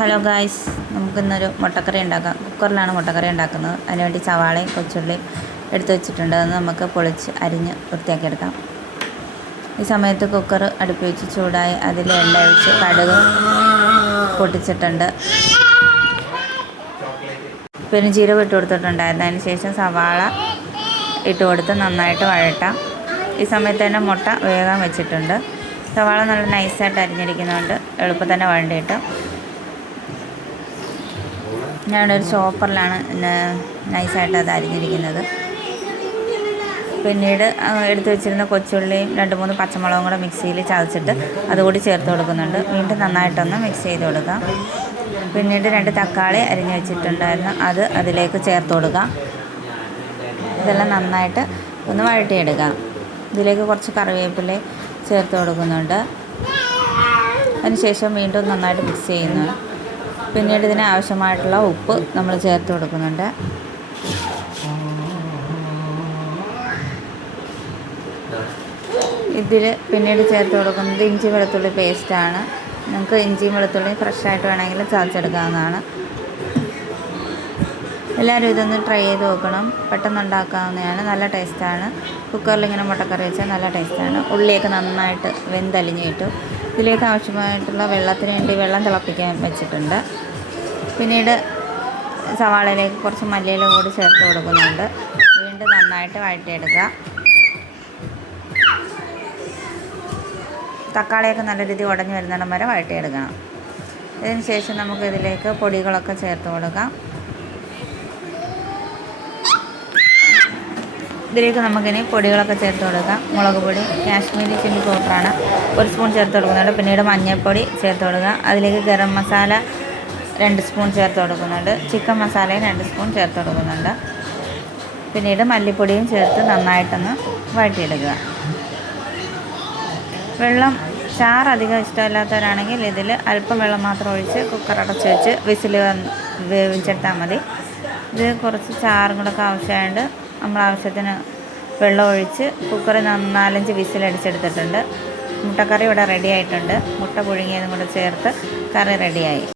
Hello guys, നമുക്കിന്നൊരു മുട്ടക്കറി ഉണ്ടാക്കാം. കുക്കറിലാണ് മുട്ടക്കറി ഉണ്ടാക്കുന്നത്. അതിനുവേണ്ടി സവാളയും കൊച്ചുള്ളിയും എടുത്തു വെച്ചിട്ടുണ്ട്. അത് നമുക്ക് പൊളിച്ച് അരിഞ്ഞ് വൃത്തിയാക്കിയെടുക്കാം. ഈ സമയത്ത് കുക്കർ അടുപ്പിൽ വെച്ച് ചൂടായി അതിൽ എണ്ണ ഒഴിച്ച് കടുക് പൊട്ടിച്ചിട്ടുണ്ട്. പിന്നെ ജീരകം ഇട്ട് കൊടുത്തിട്ടുണ്ടായിരുന്നു. അതിന് ശേഷം സവാള ഇട്ട് കൊടുത്ത് നന്നായിട്ട് വഴട്ടാം. ഈ സമയത്ത് തന്നെ മുട്ട വേഗം വെച്ചിട്ടുണ്ട്. സവാള നല്ല നൈസായിട്ട് അരിഞ്ഞിരിക്കുന്നതുകൊണ്ട് എളുപ്പം തന്നെ വഴണ്ടിയിട്ട് ഞാനൊരു ചോപ്പറിലാണ് നൈസായിട്ട് അത് അരിഞ്ഞിരിക്കുന്നത്. പിന്നീട് എടുത്തു വെച്ചിരുന്ന കൊച്ചുള്ളിയും 2-3 പച്ചമുളകും കൂടെ മിക്സിയിൽ ചതച്ചിട്ട് അതുകൂടി ചേർത്ത് കൊടുക്കുന്നുണ്ട്. വീണ്ടും നന്നായിട്ടൊന്ന് മിക്സ് ചെയ്ത് കൊടുക്കാം. പിന്നീട് 2 തക്കാളി അരിഞ്ഞ് വെച്ചിട്ടുണ്ടായിരുന്നു, അത് അതിലേക്ക് ചേർത്ത് കൊടുക്കാം. ഇതെല്ലാം നന്നായിട്ട് ഒന്ന് വഴട്ടിയെടുക്കാം. ഇതിലേക്ക് കുറച്ച് കറിവേപ്പില ചേർത്ത് കൊടുക്കുന്നുണ്ട്. അതിനുശേഷം വീണ്ടും നന്നായിട്ട് മിക്സ് ചെയ്യുന്നു. പിന്നീട് ഇതിന് ആവശ്യമായിട്ടുള്ള ഉപ്പ് നമ്മൾ ചേർത്ത് കൊടുക്കുന്നുണ്ട്. ഇതിൽ പിന്നീട് ചേർത്ത് കൊടുക്കുന്നത് ഇഞ്ചി വെളുത്തുള്ളി പേസ്റ്റാണ്. നിങ്ങൾക്ക് ഇഞ്ചിയും വെളുത്തുള്ളിയും ഫ്രഷായിട്ട് വേണമെങ്കിൽ ചതച്ചെടുക്കാവുന്നതാണ്. എല്ലാവരും ഇതൊന്ന് ട്രൈ ചെയ്ത് നോക്കണം. പെട്ടെന്ന് ഉണ്ടാക്കാവുന്നതാണ്, നല്ല ടേസ്റ്റാണ്. കുക്കറിൽ ഇങ്ങനെ മുട്ടക്കറി വെച്ചാൽ നല്ല ടേസ്റ്റാണ്. ഉള്ളിയൊക്കെ നന്നായിട്ട് വെന്തലിഞ്ഞ് കിട്ടും. ഇതിലേക്ക് ആവശ്യമായിട്ടുള്ള വെള്ളത്തിന് വേണ്ടി വെള്ളം തിളപ്പിക്കാൻ വെച്ചിട്ടുണ്ട്. പിന്നീട് സവാളയിലേക്ക് കുറച്ച് മല്ലിയില കൂടി ചേർത്ത് കൊടുക്കുന്നുണ്ട്. വീണ്ടും നന്നായിട്ട് വഴറ്റിയെടുക്കുക. തക്കാളിയൊക്കെ നല്ല രീതിയിൽ ഉടഞ്ഞു വരുന്നിടം വരെ വഴറ്റിയെടുക്കണം. ഇതിന് ശേഷം നമുക്ക് ഇതിലേക്ക് പൊടികളൊക്കെ ചേർത്ത് കൊടുക്കാം. ഇതിലേക്ക് നമുക്കിനി പൊടികളൊക്കെ ചേർത്ത് കൊടുക്കാം. മുളക് പൊടി, കാശ്മീരി ചില്ലി പൗഡറാണ് 1 സ്പൂൺ ചേർത്ത് കൊടുക്കുന്നുണ്ട്. പിന്നീട് മഞ്ഞൾപ്പൊടി ചേർത്ത് കൊടുക്കുക. അതിലേക്ക് ഗരം മസാല 2 സ്പൂൺ ചേർത്ത് കൊടുക്കുന്നുണ്ട്. ചിക്കൻ മസാലയും 2 സ്പൂൺ ചേർത്ത് കൊടുക്കുന്നുണ്ട്. പിന്നീട് മല്ലിപ്പൊടിയും ചേർത്ത് നന്നായിട്ടൊന്ന് വഴറ്റിയെടുക്കുക. വെള്ളം ചാറ് അധികം ഇഷ്ടമില്ലാത്തവരാണെങ്കിൽ ഇതിൽ അല്പം വെള്ളം മാത്രം ഒഴിച്ച് കുക്കർ അടച്ച് വെച്ച് വിസിൽ വേവിച്ചെടുത്താൽ മതി. ഇത് കുറച്ച് ചാറും കൂടെ ആവശ്യമായതുകൊണ്ട് നമ്മൾ ആവശ്യത്തിന് വെള്ളം ഒഴിച്ച് കുക്കറിൽ 4-5 വിസിലടിച്ചെടുത്തിട്ടുണ്ട്. മുട്ടക്കറി ഇവിടെ റെഡി ആയിട്ടുണ്ട്. മുട്ട പുഴുങ്ങിയതും കൂടെ ചേർത്ത് കറി റെഡിയായി.